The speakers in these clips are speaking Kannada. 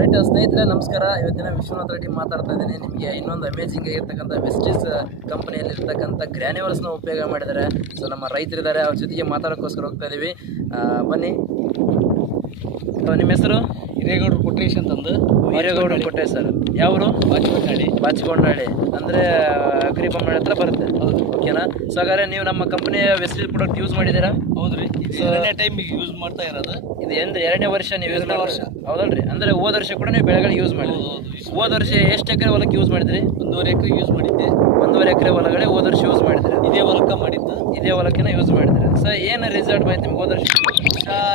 ರೈಟ್ ಸ್ನೇಹಿತರೆ ನಮಸ್ಕಾರ. ಇವತ್ತಿನ ವಿಶ್ವನಾಥ್ ರೆಡ್ಡಿ ಮಾತಾಡ್ತಾ ಇದ್ದೀನಿ. ನಿಮಗೆ ಇನ್ನೊಂದು ಅಮೇಜಿಂಗ್ ಆಗಿರ್ತಕ್ಕಂಥ ವೆಸ್ಟೀಸ್ ಕಂಪನಿಯಲ್ಲಿ ಇರ್ತಕ್ಕಂಥ ಗ್ರ್ಯಾನ್ಯುವಲ್ಸ್ನ ಉಪಯೋಗ ಮಾಡಿದ್ದಾರೆ. ಸೊ ನಮ್ಮ ರೈತರಿದ್ದಾರೆ, ಅವ್ರ ಜೊತೆಗೆ ಮಾತಾಡೋಕ್ಕೋಸ್ಕರ ಹೋಗ್ತಾ ಇದ್ದೀವಿ. ಬನ್ನಿ. ನಿಮ್ಮ ಹೆಸರು? ಹಿರೇಗೌಡರು ಕೊಟ್ರೇಶ್ ಅಂತಂದು. ಹಿರೇಗೌಡರು ಕೊಟ್ರೇಶ್ ಸರ್. ಯಾವರು? ಬಾಚಿಕೊಂಡಹಳ್ಳಿ ಅಂದರೆ ಅಗ್ರಿಬೊಮ್ಮನಹಳ್ಳಿ ಹತ್ರ ಬರುತ್ತೆ. ಹೌದು. ಓಕೆನಾ? ಸೊ ಹಾಗಾದ್ರೆ ನೀವು ನಮ್ಮ ಕಂಪನಿಯ ವೆಸ್ಟೀಸ್ ಪ್ರಾಡಕ್ಟ್ ಯೂಸ್ ಮಾಡಿದ್ದೀರಾ? ಹೌದ್ರಿ. ಎರಡನೇ ಟೈಮ್ ಯೂಸ್ ಮಾಡ್ತಾ ಇರೋದು. ಇದು ಎರಡನೇ ವರ್ಷ ನೀವು ಯೂಸ್ ವರ್ಷ ಹೌದಲ್ರಿ? ಅಂದರೆ ಹೋದ ವರ್ಷ ಕೂಡ ನೀವು ಬೆಳೆಗಳು ಯೂಸ್ ಮಾಡಿದ್ರಿ. ಹೋದ ವರ್ಷ ಎಷ್ಟು ಎಕರೆ ಹೊಲಕ್ಕೆ ಯೂಸ್ ಮಾಡಿದ್ರಿ? 1.5 ಎಕರೆ ಯೂಸ್ ಮಾಡಿದ್ದೆ. 1.5 ಎಕರೆ ಹೊಲಗಳೇ ಹೋದ ವರ್ಷ ಯೂಸ್ ಮಾಡಿದ್ರಿ. ಇದೇ ಹೊಲಕ್ಕೆ ಮಾಡಿದ್ದು. ಇದೇ ಹೊಲಕ್ಕಿನ ಯೂಸ್ ಮಾಡಿದ್ರಿ. ಸೊ ಏನು ರಿಸಲ್ಟ್ ಬಂತು ನಿಮ್ಗೆ ಹೋದ ವರ್ಷ?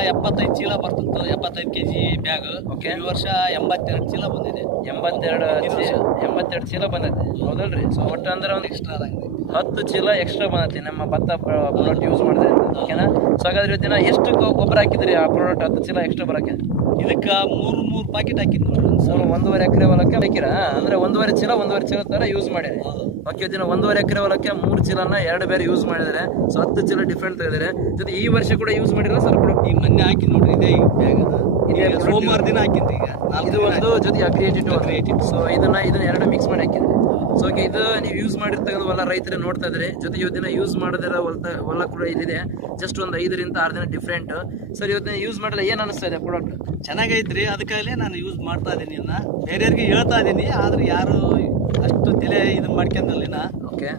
75 ಚೀಲ ಬರ್ತಿತ್ತು, 75 kg ಬ್ಯಾಗ್. ಓಕೆ. ಈ ವರ್ಷ 82 ಚೀಲ ಬಂದಿದೆ. 82 ಚೀಲ ಬಂದೈತಿ ಹೌದಲ್ರಿ? ಸೊ ಒಟ್ಟು ಅಂದ್ರೆ ಒಂದು ಎಕ್ಸ್ಟ್ರಾ ಆದಂಗೆ 10 ಚೀಲ ಎಕ್ಸ್ಟ್ರಾ ಬಂದೈತಿ ನಮ್ಮ ಭತ್ತ ಪ್ರಾಡಕ್ಟ್ ಯೂಸ್ ಮಾಡಿದ್ರೆ. ಓಕೆನಾ? ಸೊ ಹಾಗಾದ್ರೆ ದಿನ ಎಷ್ಟು ಗೊಬ್ಬರ ಹಾಕಿದ್ರಿ ಆ ಪ್ರಾಡಕ್ಟ್ 10 ಚೀಲ ಎಕ್ಸ್ಟ್ರಾ ಬರೋಕ್ಕೆ? ಇದಕ್ಕೆ 3 ಪ್ಯಾಕೆಟ್ ಹಾಕಿದ್ದು ನೋಡ್ರಿ. 1.5 ಎಕರೆ ಹೊಲಕ್ಕೆ ಹಾಕಿರಾ? ಅಂದ್ರೆ 1.5 ಚೀಲ ತರ ಯೂಸ್ ಮಾಡಿರಿ. ಓಕೆ. ದಿನ 1.5 ಎಕರೆ ಹೊಲಕ್ಕೆ 3 ಚೀಲನ 2 ಬೇರೆ ಯೂಸ್ ಮಾಡಿದರೆ. ಸೊ 10 ಚೀಲ ಡಿಫ್ರೆಂಟ್ ತೆಗೆದಿದ್ದಾರೆ. ಜೊತೆ ಈ ವರ್ಷ ಕೂಡ ಯೂಸ್ ಮಾಡಿರೋ ಸರ್ ಪ್ರಾಡಕ್ಟ್? ಈ ಮೊನ್ನೆ ಹಾಕಿ ನೋಡ್ರಿ, ಇದೇ ಬ್ಯಾಗ್ ಇದೇ ಸೋಮವಾರ ದಿನ ಹಾಕಿದ್ರಿ. ಈಗ ಇದು ಒಂದು ಜೊತೆ ಕ್ರಿಯೇಟಿವ್. ಸೊ ಇದನ್ನ ಎರಡು ಮಿಕ್ಸ್ ಮಾಡಿ ಹಾಕಿದ್ರಿ. ಸೊ ಓಕೆ, ಇದು ನೀವು ಯೂಸ್ ಮಾಡಿರ್ತಕ್ಕಂಥ ಹೊಲ ರೈತರು ನೋಡ್ತಾ ಇದ್ರಿ. ಜೊತೆ ಇವತ್ತಿನ ಯೂಸ್ ಮಾಡದಿರೋ ಹೊಲ ಕೂಡ ಇಲ್ಲಿದೆ. ಜಸ್ಟ್ ಒಂದು 5 ರಿಂದ 6 ದಿನ ಡಿಫ್ರೆಂಟ್. ಸರ್ ಇವತ್ತಿನ ಯೂಸ್ ಮಾಡಿದ್ರೆ ಏನು ಅನಿಸ್ತಾ ಇದೆ ಪ್ರಾಡಕ್ಟ್? ಚೆನ್ನಾಗೈತ್ರಿ. ಅದಕ್ಕಾಗಲೇ ನಾನು ಯೂಸ್ ಮಾಡ್ತಾ ಇದ್ದೀನಿ. ಇನ್ನ ಬೇರೆಯವ್ರಿಗೆ ಹೇಳ್ತಾ ಇದ್ದೀನಿ, ಆದ್ರೆ ಯಾರು ಅಷ್ಟು ತಲೆ ಇದನ್ನ ಮಾಡ್ಕೊಂಡಲ್ಲಿನ. ಓಕೆ,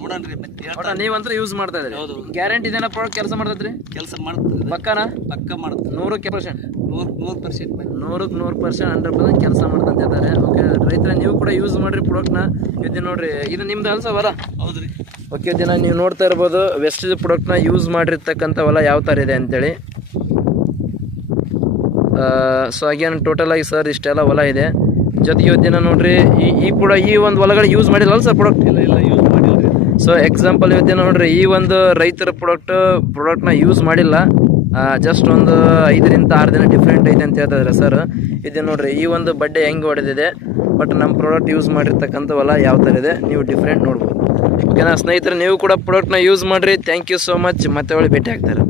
ನೋಡನ್ರಿ ಮತ್ತೆ ನೀವಂತೂ ಯೂಸ್ ಮಾಡ್ತಾ ಇದ್ರಿ. ಹೌದು. ಗ್ಯಾರಂಟಿ ಇದೇನ ಪ್ರಾಡಕ್ಟ್ ಕೆಲಸ ಮಾಡ್ತೈತ್ರಿ? ಕೆಲಸ ಮಾಡ್ತದೆ. ಪಕ್ಕನಾ? ಪಕ್ಕ ಮಾಡ್ತದೆ. 100% 100% ಕೆಲಸ ಮಾಡ್ತಂತ ಇದ್ದಾರೆ. ಓಕೆ ರೈತರ, ನೀವು ಕೂಡ ಯೂಸ್ ಮಾಡ್ರಿ ಪ್ರಾಡಕ್ಟ್ನ. ಇದು ನೋಡ್ರಿ, ಇದು ನಿಮ್ದು ಅಲ್ಸ ಹೊಲ? ಹೌದ್ರಿ. ಓಕೆ, ದಿನ ನೀವು ನೋಡ್ತಾ ಇರ್ಬೋದು ವೆಸ್ಟೀಸ್ ಪ್ರಾಡಕ್ಟ್ನ ಯೂಸ್ ಮಾಡಿರ್ತಕ್ಕಂಥ ಹೊಲ ಯಾವ ಥರ ಇದೆ ಅಂತೇಳಿ. ಸೊ ಅಗೇನ್ ಟೋಟಲ್ ಆಗಿ ಸರ್ ಇಷ್ಟೆಲ್ಲ ಹೊಲ ಇದೆ. ಜೊತೆಗೆ ಇವತ್ತು ದಿನ ನೋಡ್ರಿ ಈ ಒಂದು ಹೊಲಗಳು ಯೂಸ್ ಮಾಡಿಲ್ಲ ಸರ್ ಪ್ರಾಡಕ್ಟ್? ಇಲ್ಲ ಯೂಸ್ ಮಾಡಿಲ್ರಿ. ಸೊ ಎಕ್ಸಾಂಪಲ್ ಇವತ್ತು ದಿನ ನೋಡ್ರಿ, ಈ ಒಂದು ರೈತರ ಪ್ರಾಡಕ್ಟ್ನ ಯೂಸ್ ಮಾಡಿಲ್ಲ. ಜಸ್ಟ್ ಒಂದು 5 ರಿಂದ 6 ದಿನ ಡಿಫ್ರೆಂಟ್ ಐತೆ ಅಂತ ಹೇಳ್ತಾ ಇದ್ದಾರೆ ಸರ್. ಇದು ನೋಡ್ರಿ, ಈ ಒಂದು ಬಡ್ಡೆ ಹೆಂಗೆ ಹೊಡೆದಿದೆ. ಬಟ್ ನಮ್ಮ ಪ್ರಾಡಕ್ಟ್ ಯೂಸ್ ಮಾಡಿರ್ತಕ್ಕಂಥ ಹೊಲ ಯಾವ ಥರ ಇದೆ ನೀವು ಡಿಫ್ರೆಂಟ್ ನೋಡ್ಬೋದು. ಓಕೆನಾ ಸ್ನೇಹಿತರೆ, ನೀವು ಕೂಡ ಪ್ರಾಡಕ್ಟ್ನ ಯೂಸ್ ಮಾಡಿರಿ. Thank you so much. ಮತ್ತೆ ಒಳ್ಳೆ ಭೇಟಿ ಆಗ್ತಾರೆ.